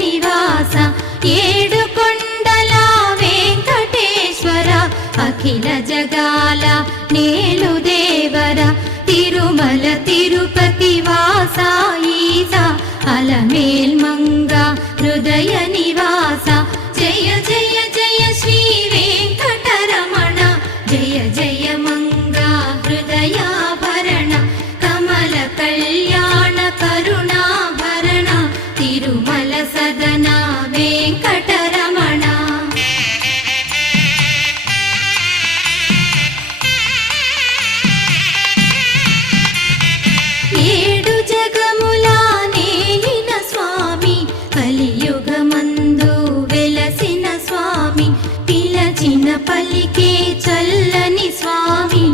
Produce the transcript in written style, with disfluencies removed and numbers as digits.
నివాస ఏడు కొండల వెంకటేశ్వర అఖిల జగాల నేలు దేవర తిరుమల తిరుపతి వాస ఈస అలమేల్ మంగ హృదయ నివాస జయ జయ జయ శ్రీ వెంకటరమణ జయ జయ మంగ హృదయాభరణ కమల కళ్యాణ కరుణాభరణ తిరుమల సదన వెంకటరమణ ఏడు జగముల నేలిన స్వామి కలియుగమందు వెలసిన స్వామి పిలచిన పలికే చల్లని స్వామి